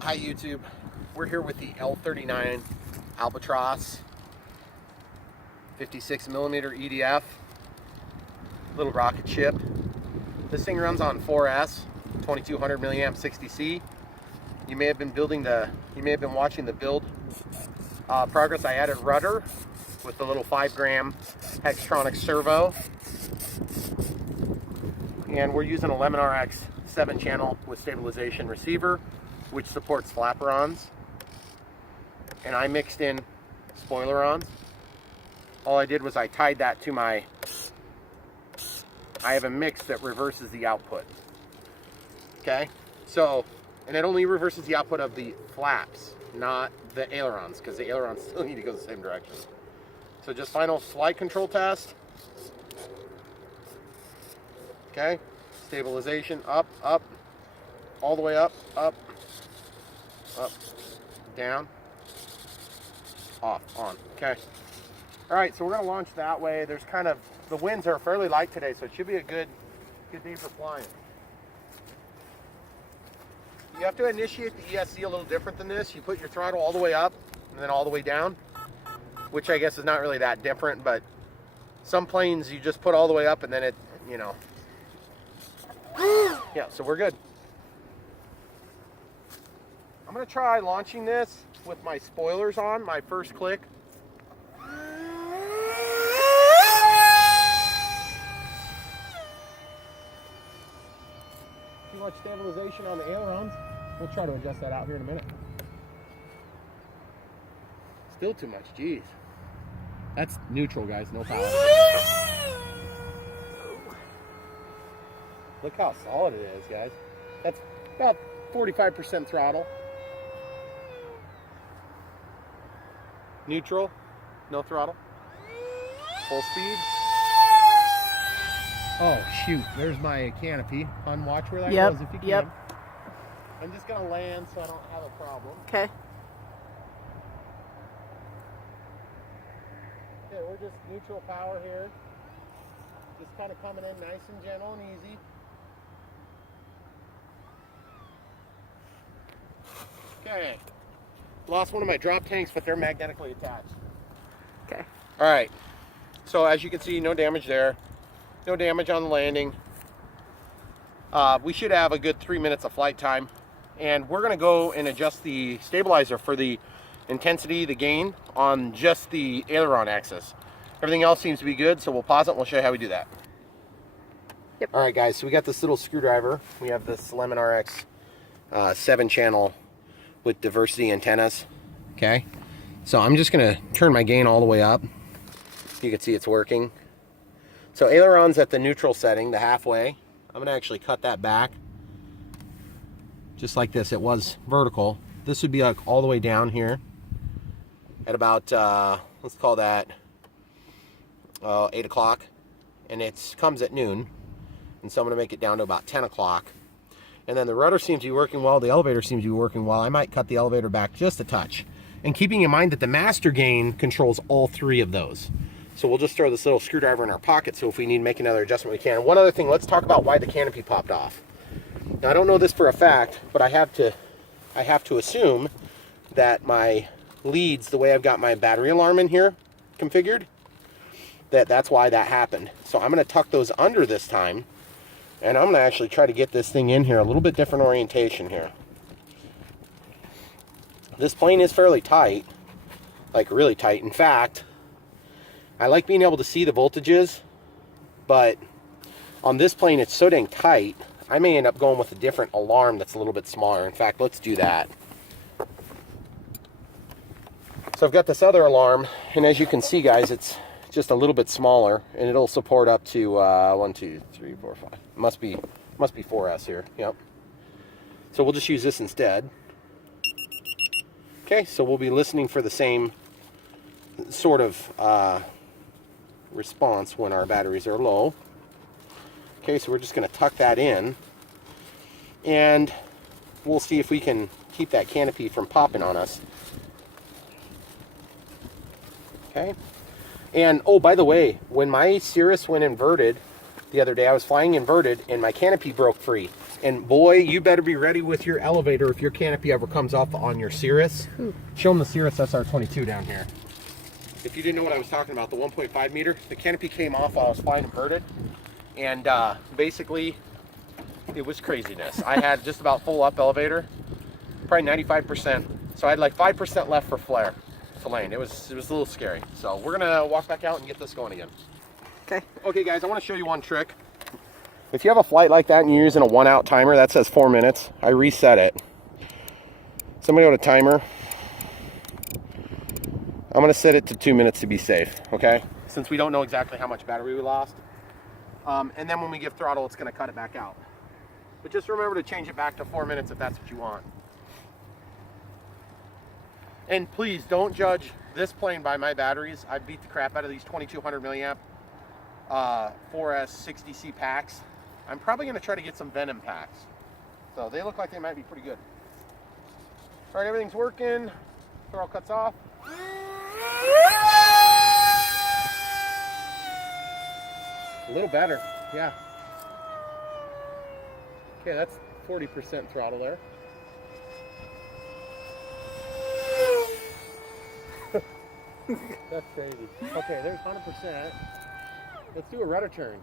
Hi YouTube, we're here with the L-39 Albatros 56mm EDF little rocket ship. This thing runs on 4S 2200 milliamp 60C. You may have been watching the build progress. I added rudder with the little 5-gram Hextronic servo, and we're using a Lemon RX 7-channel with stabilization receiver, which supports flaperons, and I mixed in spoilerons. All I did was I tied that to I have a mix that reverses the output. Okay, so, and it only reverses the output of the flaps, not the ailerons, because the ailerons still need to go the same direction. So just final flight control test. Okay, stabilization, up, up, all the way up, up, up, down, off, on. Okay. All right, so we're going to launch that way. There's kind of, the winds are fairly light today, so it should be a good day for flying. You have to initiate the ESC a little different than this. You put your throttle all the way up and then all the way down, which I guess is not really that different, but some planes you just put all the way up and then it, you know. Yeah, so we're good. I'm going to try launching this with my spoilers on, my first click. Too much stabilization on the ailerons. We'll try to adjust that out here in a minute. Still too much, geez. That's neutral, guys, no power. Look how solid it is, guys. That's about 45% throttle. Neutral, no throttle. Full speed. Oh shoot, there's my canopy. Unwatch where that goes if you can. Yep. I'm just gonna land so I don't have a problem. Okay. Okay, we're just neutral power here. Just kind of coming in nice and gentle and easy. Okay. Lost one of my drop tanks, but they're magnetically attached. Okay. All right. So as you can see, no damage there. No damage on the landing. We should have a good 3 minutes of flight time. And we're gonna go and adjust the stabilizer for the intensity, the gain, on just the aileron axis. Everything else seems to be good, so we'll pause it and we'll show you how we do that. Yep. All right, guys, so we got this little screwdriver. We have this Lemon RX 7-channel with diversity antennas. Okay, so I'm just gonna turn my gain all the way up. You can see it's working. So aileron's at the neutral setting, the halfway. I'm gonna actually cut that back just like this. It was vertical. This would be like all the way down here at about let's call that 8 o'clock, and it comes at noon, and so I'm gonna make it down to about 10 o'clock. And then the rudder seems to be working well, the elevator seems to be working well. I might cut the elevator back just a touch, and keeping in mind that the master gain controls all 3 of those. So we'll just throw this little screwdriver in our pocket, so if we need to make another adjustment, we can. And one other thing, let's talk about why the canopy popped off. Now, I don't know this for a fact, but I have to assume that my leads, the way I've got my battery alarm in here configured, that's why that happened. So I'm going to tuck those under this time, and I'm going to actually try to get this thing in here a little bit different orientation here. This plane is fairly tight, like really tight. In fact, I like being able to see the voltages, but on this plane it's so dang tight, I may end up going with a different alarm that's a little bit smaller. In fact, let's do that. So I've got this other alarm, and as you can see, guys, it's just a little bit smaller, and it'll support up to 1, 2, 3, 4, 5. Must be 4S here. Yep. So we'll just use this instead. Okay, so we'll be listening for the same sort of response when our batteries are low. Okay, so we're just going to tuck that in, and we'll see if we can keep that canopy from popping on us. Okay, and oh, by the way, when my Cirrus went inverted the other day, I was flying inverted and my canopy broke free. And boy, you better be ready with your elevator if your canopy ever comes off on your Cirrus. Show them the Cirrus SR22 down here. If you didn't know what I was talking about, the 1.5 meter, the canopy came off while I was flying inverted. And basically, it was craziness. I had just about full up elevator, probably 95%. So I had like 5% left for flare to lane. It was a little scary. So we're gonna walk back out and get this going again. Okay. Okay guys, I wanna show you one trick. If you have a flight like that and you're using a 1 out timer, that says 4 minutes. I reset it. So I'm gonna go to timer. I'm gonna set it to 2 minutes to be safe, okay? Since we don't know exactly how much battery we lost. And then when we give throttle, it's gonna cut it back out. But just remember to change it back to 4 minutes if that's what you want. And please don't judge this plane by my batteries. I beat the crap out of these 2200 milliamp 4S 60C packs. I'm probably gonna try to get some Venom packs. So they look like they might be pretty good. All right, everything's working. Throttle cuts off. A little better, yeah. Okay, that's 40% throttle there. That's crazy. Okay, there's 100%. Let's do a rudder turn.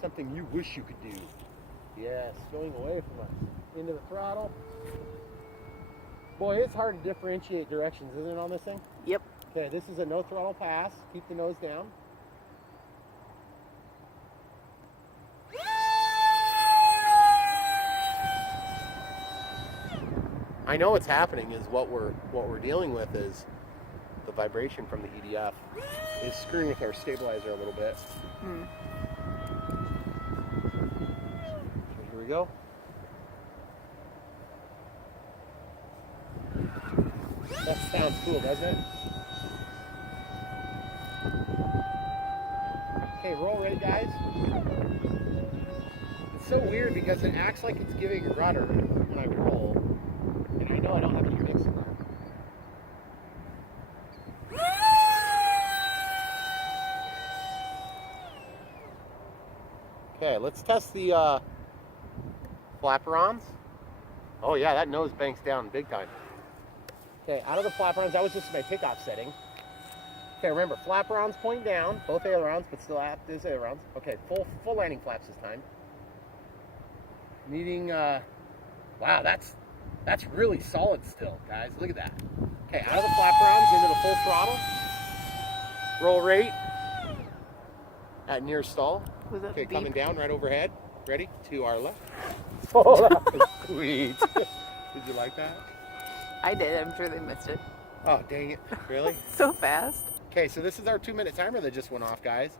Something you wish you could do. Yes, going away from us. Into the throttle. Boy, it's hard to differentiate directions, isn't it, on this thing? Yep. Okay, this is a no throttle pass. Keep the nose down. I know what's happening is what we're dealing with is the vibration from the EDF is screwing with our stabilizer a little bit. So here we go. That sounds cool, doesn't it? Okay, roll ready, guys. It's so weird because it acts like it's giving a rudder when I roll, and I know I don't have any mix in there. Okay, let's test the flaperons. Oh yeah, that nose banks down big time. Okay, out of the flaperons, that was just my takeoff setting. Okay, remember, flaperons point down, both ailerons, but still apt is ailerons. Okay, full landing flaps this time. Needing, wow, that's really solid still, guys. Look at that. Okay, out of the flaperons into the full throttle. Roll rate at near stall. Okay, coming down right overhead. Ready? To our left. Oh, that was sweet. Did you like that? I did. I'm sure they missed it. Oh, dang it. Really? So fast. Okay, so this is our 2-minute timer that just went off, guys.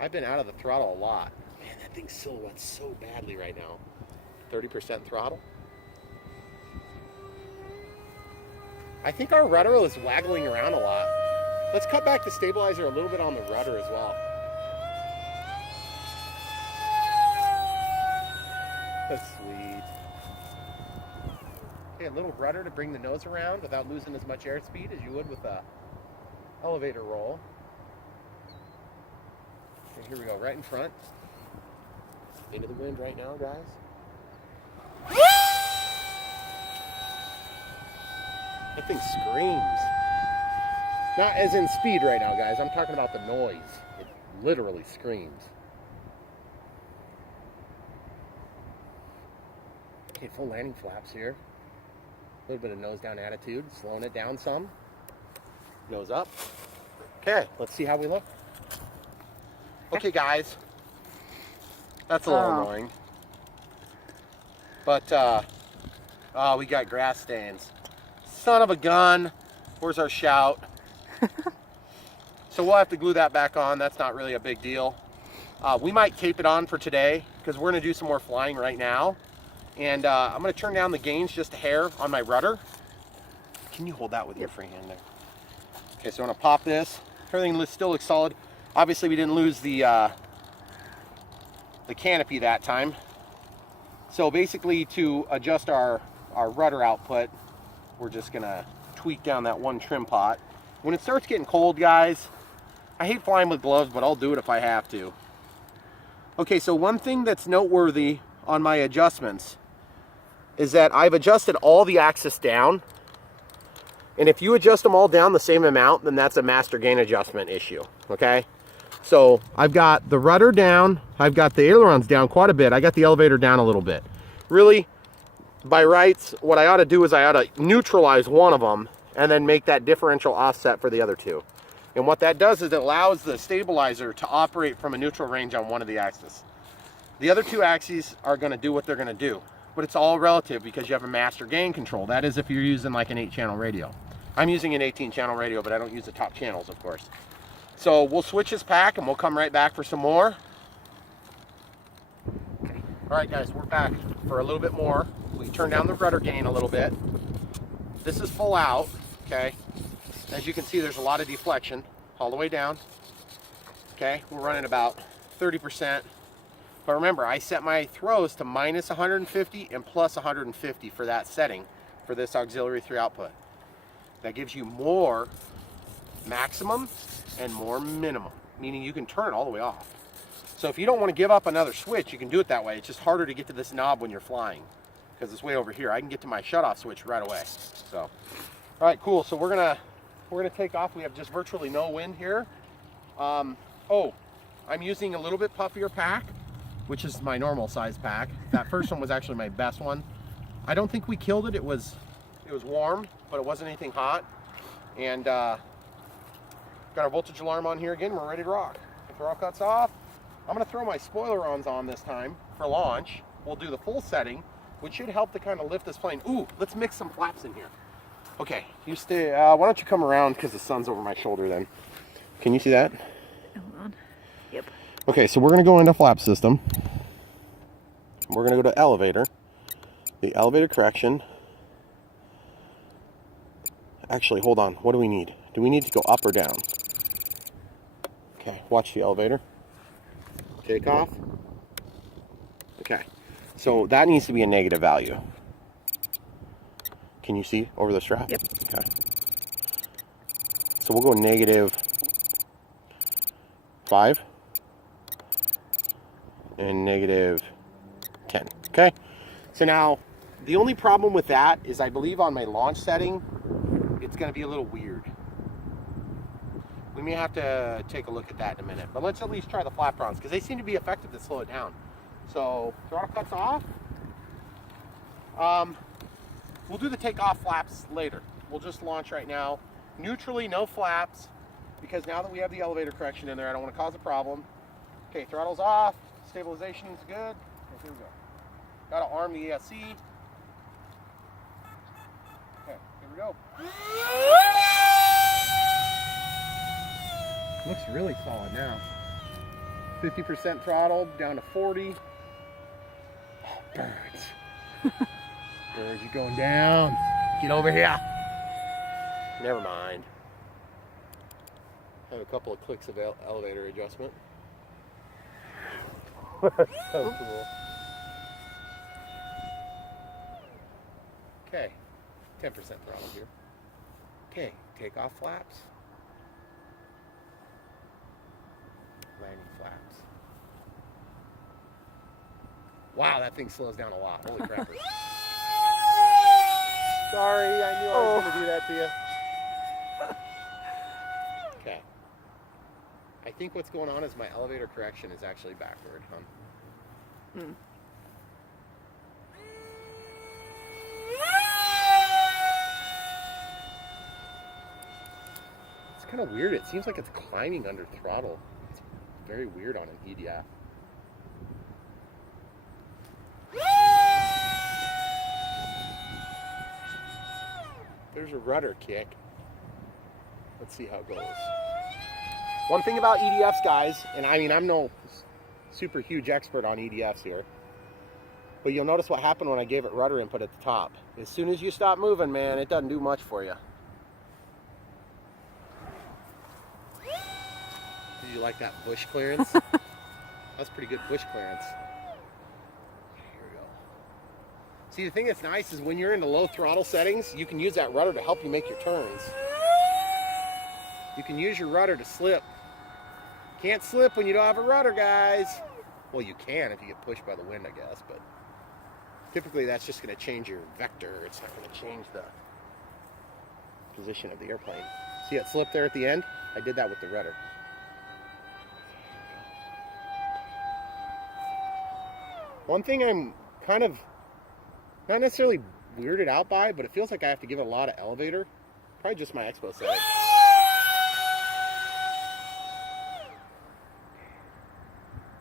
I've been out of the throttle a lot. Man, that thing silhouettes so badly right now. 30% throttle. I think our rudder is waggling around a lot. Let's cut back the stabilizer a little bit on the rudder as well. That's sweet. Okay, a little rudder to bring the nose around without losing as much airspeed as you would with a elevator roll. Okay, here we go, right in front. Into the wind right now, guys. That thing screams. Not as in speed right now, guys. I'm talking about the noise. It literally screams. Okay, full landing flaps here. A little bit of nose down attitude, slowing it down some. Nose up. Okay, let's see how we look. Okay, guys. That's a little annoying. But, oh, we got grass stains. Son of a gun. Where's our shout? So we'll have to glue that back on. That's not really a big deal. We might tape it on for today because we're going to do some more flying right now. And I'm going to turn down the gains just a hair on my rudder. Can you hold that with your free hand there? Okay, so I'm going to pop this. Everything still looks solid. Obviously, we didn't lose the canopy that time. So basically, to adjust our rudder output, we're just going to tweak down that one trim pot. When it starts getting cold, guys, I hate flying with gloves, but I'll do it if I have to. Okay, so one thing that's noteworthy on my adjustments is that I've adjusted all the axis down. And if you adjust them all down the same amount, then that's a master gain adjustment issue, okay? So I've got the rudder down, I've got the ailerons down quite a bit, I got the elevator down a little bit. Really, by rights, what I ought to do is I ought to neutralize one of them and then make that differential offset for the other two. And what that does is it allows the stabilizer to operate from a neutral range on one of the axes. The other two axes are going to do what they're going to do, but it's all relative because you have a master gain control. That is if you're using like an 8-channel radio. I'm using an 18-channel radio, but I don't use the top channels, of course. So we'll switch this pack and we'll come right back for some more. Okay. All right, guys, we're back for a little bit more. We turn down the rudder gain a little bit. This is full out, okay? As you can see, there's a lot of deflection all the way down. Okay, we're running about 30%. But remember, I set my throws to minus 150 and plus 150 for that setting for this auxiliary 3 output. That gives you more maximum and more minimum, meaning you can turn it all the way off. So if you don't want to give up another switch, you can do it that way. It's just harder to get to this knob when you're flying because it's way over here. I can get to my shutoff switch right away. So, all right, cool. So we're gonna take off. We have just virtually no wind here. Oh, I'm using a little bit puffier pack, which is my normal size pack. That first one was actually my best one. I don't think we killed it. It was warm, but it wasn't anything hot. And got our voltage alarm on here again. We're ready to rock. The throttle cuts off. I'm gonna throw my spoilerons on this time for launch. We'll do the full setting, which should help to kind of lift this plane. Ooh, let's mix some flaps in here. Okay, you stay, why don't you come around because the sun's over my shoulder then. Can you see that? Hold on. Yep. Okay, so we're gonna go into flap system. We're gonna go to elevator. The elevator correction. Actually, hold on, what do we need? Do we need to go up or down? Okay, watch the elevator. Take off. Okay, so that needs to be a negative value. Can you see over the strap? Yep. Okay. So we'll go negative 5 and negative 10. Okay. So now the only problem with that is I believe on my launch setting, it's going to be a little weird. We may have to take a look at that in a minute, but let's at least try the flaprons because they seem to be effective to slow it down. So throttle cuts off. We'll do the takeoff flaps later. We'll just launch right now. Neutrally, no flaps, because now that we have the elevator correction in there, I don't want to cause a problem. Okay, throttle's off. Stabilization's good. Okay, here we go. Got to arm the ESC. Okay, here we go. Looks really solid now. 50% throttle, down to 40. Oh, birds. Birds, you going down. Get over here. Never mind. I have a couple of clicks of elevator adjustment. So cool. Okay, 10% throttle here. Okay, takeoff flaps. Landing flaps. Wow, that thing slows down a lot. Holy crap. Sorry, I knew I was going to do that to you. Okay. I think what's going on is my elevator correction is actually backward, huh? Hmm. It's kind of weird. It seems like it's climbing under throttle. It's very weird on an EDF. There's a rudder kick. Let's see how it goes. One thing about EDFs, guys, and I mean, I'm no super huge expert on EDFs here, but you'll notice what happened when I gave it rudder input at the top. As soon as you stop moving, man, it doesn't do much for you. Did you like that bush clearance? That's pretty good bush clearance. Here we go. See, the thing that's nice is when you're in the low throttle settings, you can use that rudder to help you make your turns. You can use your rudder to slip. Can't slip when you don't have a rudder, guys. Well, you can if you get pushed by the wind, I guess, but Typically that's just going to change your vector. It's not going to change the position of the airplane. See it slip there at the end? I did that with the rudder. One thing I'm kind of not necessarily weirded out by, but it feels like I have to give it a lot of elevator. Probably just my expo setting.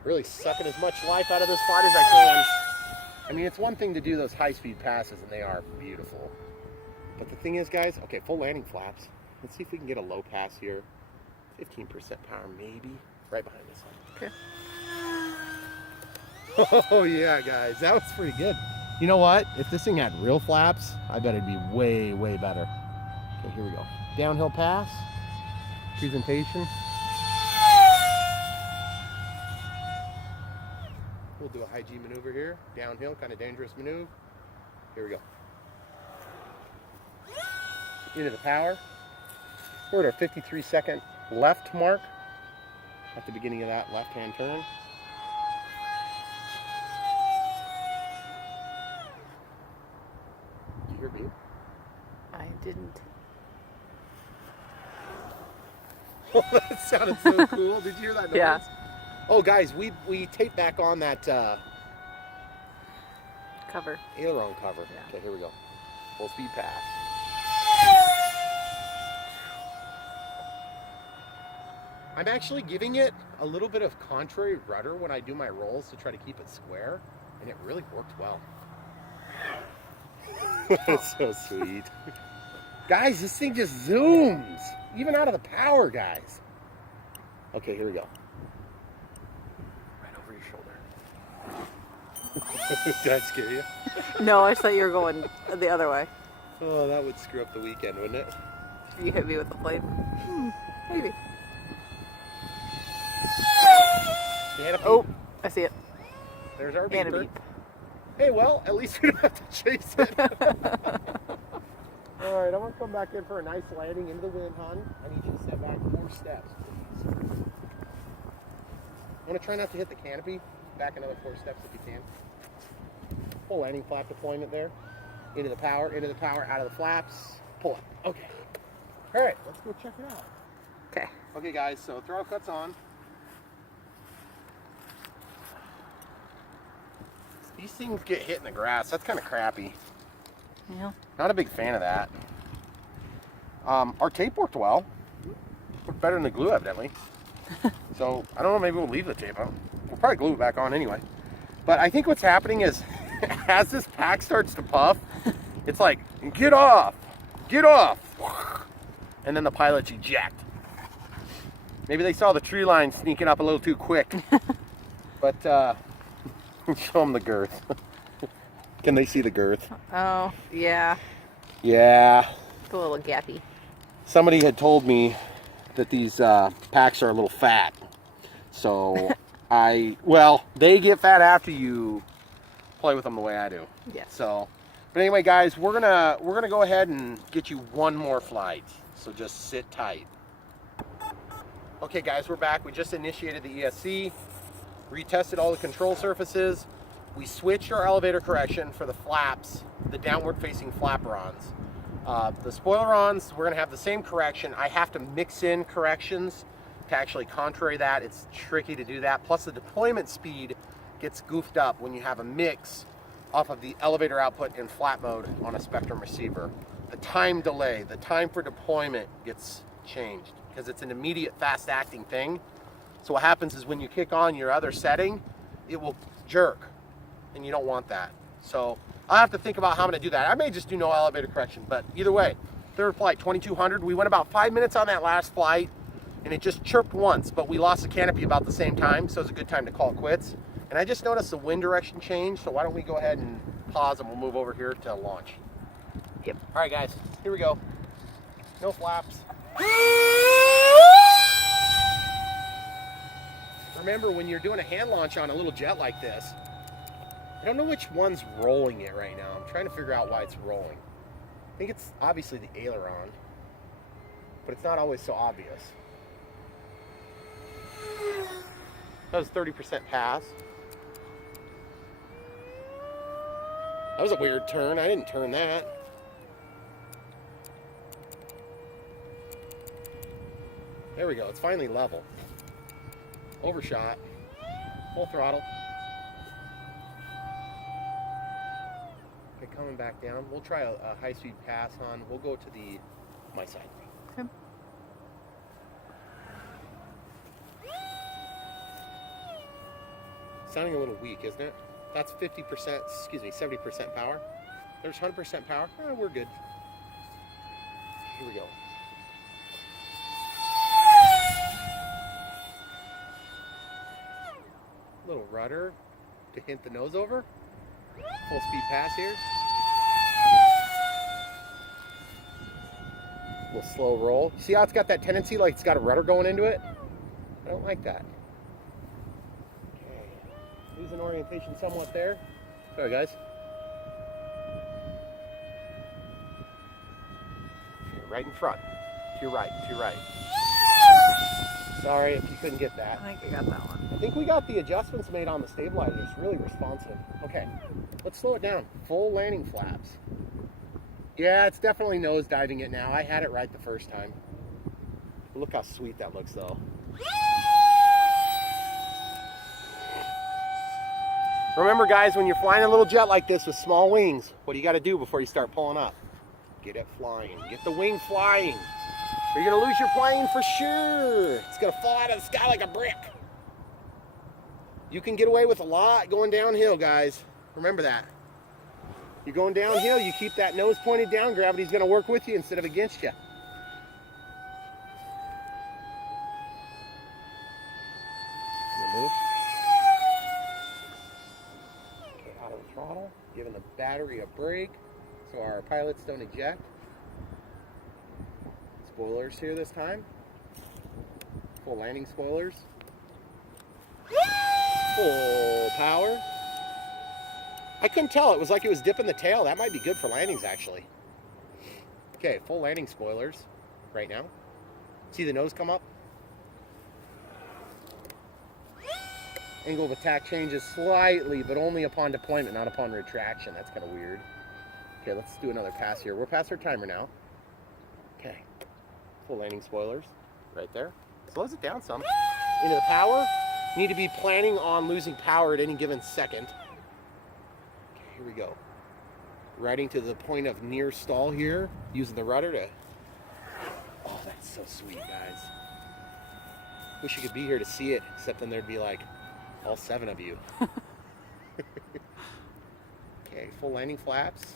Really sucking as much life out of this flight as I can. I mean, it's one thing to do those high-speed passes, and they are beautiful. But the thing is, guys, okay, full landing flaps. Let's see if we can get a low pass here. 15% power, maybe. Right behind this one. Okay. Oh, yeah, guys. That was pretty good. You know what? If this thing had real flaps, I bet it'd be way, way better. Okay, here we go. Downhill pass. Presentation. We'll do a high G maneuver here. Downhill, kind of dangerous maneuver. Here we go. Into the power. We're at our 53-second left mark at the beginning of that left-hand turn. Did you hear me? I didn't. Oh, that sounded so cool. Did you hear that noise? Yeah. Oh, guys, we taped back on that Cover. aileron cover. Yeah. Okay, here we go. Full speed pass. I'm actually giving it a little bit of contrary rudder when I do my rolls to try to keep it square, and it really worked well. That's so sweet. Guys, this thing just zooms, even out of the power, guys. Okay, here we go. Right over your shoulder. Did I scare you? No, I thought you were going the other way. Oh, that would screw up the weekend, wouldn't it? If you hit me with the plane. Maybe. And a Oh, beep. I see it. There's our And a beeper. beep. Hey, well, at least we don't have to chase it. All right, I'm going to come back in for a nice landing into the wind, hon. I need you to step back 4 steps, please. I want to try not to hit the canopy. Back another 4 steps if you can. Full landing flap deployment there. Into the power, out of the flaps. Pull it. Okay. All right, let's go check it out. Okay. Okay, guys, so throttle cuts on. These things get hit in the grass. That's kind of crappy. Yeah. Not a big fan of that. Our tape worked well. Worked better than the glue, evidently. So, I don't know, maybe we'll leave the tape out. We'll probably glue it back on anyway. But I think what's happening is, as this pack starts to puff, it's like, get off! Get off! And then the pilots eject. Maybe they saw the tree line sneaking up a little too quick. But, show them the girth. Can they see the girth? Oh, yeah. Yeah. It's a little gappy. Somebody had told me that these packs are a little fat. So well, they get fat after you play with them the way I do. Yeah. So, but anyway, guys, we're gonna go ahead and get you one more flight. So just sit tight. Okay, guys, we're back. We just initiated the ESC, retested all the control surfaces. We switched our elevator correction for the flaps, the downward-facing flaperons. The spoilerons, we're going to have the same correction. I have to mix in corrections to actually contrary that. It's tricky to do that. Plus, the deployment speed gets goofed up when you have a mix off of the elevator output in flat mode on a Spectrum receiver. The time delay, the time for deployment gets changed because it's an immediate fast-acting thing. So what happens is when you kick on your other setting, it will jerk, and you don't want that. So I'll have to think about how I'm going to do that. I may just do no elevator correction, but either way, third flight, 2200. We went about 5 minutes on that last flight, and it just chirped once, but we lost the canopy about the same time, so it's a good time to call it quits. And I just noticed the wind direction changed, so why don't we go ahead and pause, and we'll move over here to launch. Yep. All right, guys, here we go. No flaps. Remember, when you're doing a hand launch on a little jet like this, I don't know which one's rolling it right now. I'm trying to figure out why it's rolling. I think it's obviously the aileron, but it's not always so obvious. That was 30% pass. That was a weird turn. I didn't turn that. There we go. It's finally level. Overshot. Full throttle. Okay, coming back down. We'll try a high-speed pass on. We'll go to my side. Okay. Sounding a little weak, isn't it? That's 50%, excuse me, 70% power. There's 100% power. We're good. Here we go. Little rudder to hint the nose over. Full speed pass here. Little slow roll. See how it's got that tendency like it's got a rudder going into it? I don't like that. Okay. Losing orientation somewhat there. Sorry guys. Okay, right in front. To your right, to your right. Sorry if you couldn't get that. I think I got that one. I think we got the adjustments made on the stabilizers. Really responsive. Okay, let's slow it down. Full landing flaps. Yeah, it's definitely nose diving it now. I had it right the first time. Look how sweet that looks though. Remember guys, when you're flying a little jet like this with small wings, what do you got to do before you start pulling up? Get it flying. Get the wing flying. Or you're going to lose your plane for sure. It's going to fall out of the sky like a brick. You can get away with a lot going downhill, guys. Remember that. You're going downhill, you keep that nose pointed down, gravity's going to work with you instead of against you. Move. Okay, out of the throttle, giving the battery a break so our pilots don't eject. Spoilers here this time. Full landing spoilers. Full power. I couldn't tell. It was like it was dipping the tail. That might be good for landings, actually. Okay, full landing spoilers right now. See the nose come up? Angle of attack changes slightly, but only upon deployment, not upon retraction. That's kind of weird. Okay, let's do another pass here. We're past our timer now. Okay. Full landing spoilers right there. Slows it down some. Into the power. You need to be planning on losing power at any given second. Okay, here we go. Riding to the point of near stall here, using the rudder to... Oh, that's so sweet, guys. Wish you could be here to see it, except then there'd be like all 7 of you. Okay, full landing flaps.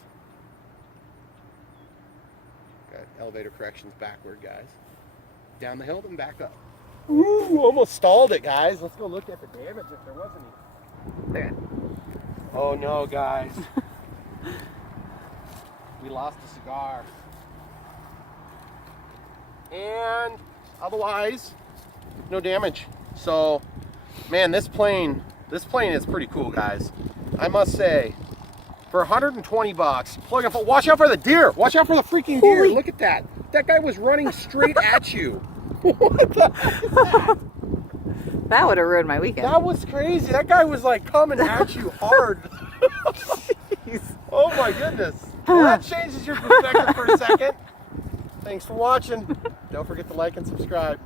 Got elevator corrections backward, guys. Down the hill and back up. Ooh, almost stalled it, guys. Let's go look at the damage if there was any. There. Oh no, guys. We lost a cigar. And otherwise, no damage. So, man, this plane is pretty cool, guys. I must say, for 120 bucks, plug and watch out for the deer. Watch out for the freaking deer. Look at that. That guy was running straight at you. What the heck is that? That would have ruined my weekend. That was crazy. That guy was like coming at you hard. Oh my goodness. Well, that changes your perspective for a second. Thanks for watching. Don't forget to like and subscribe.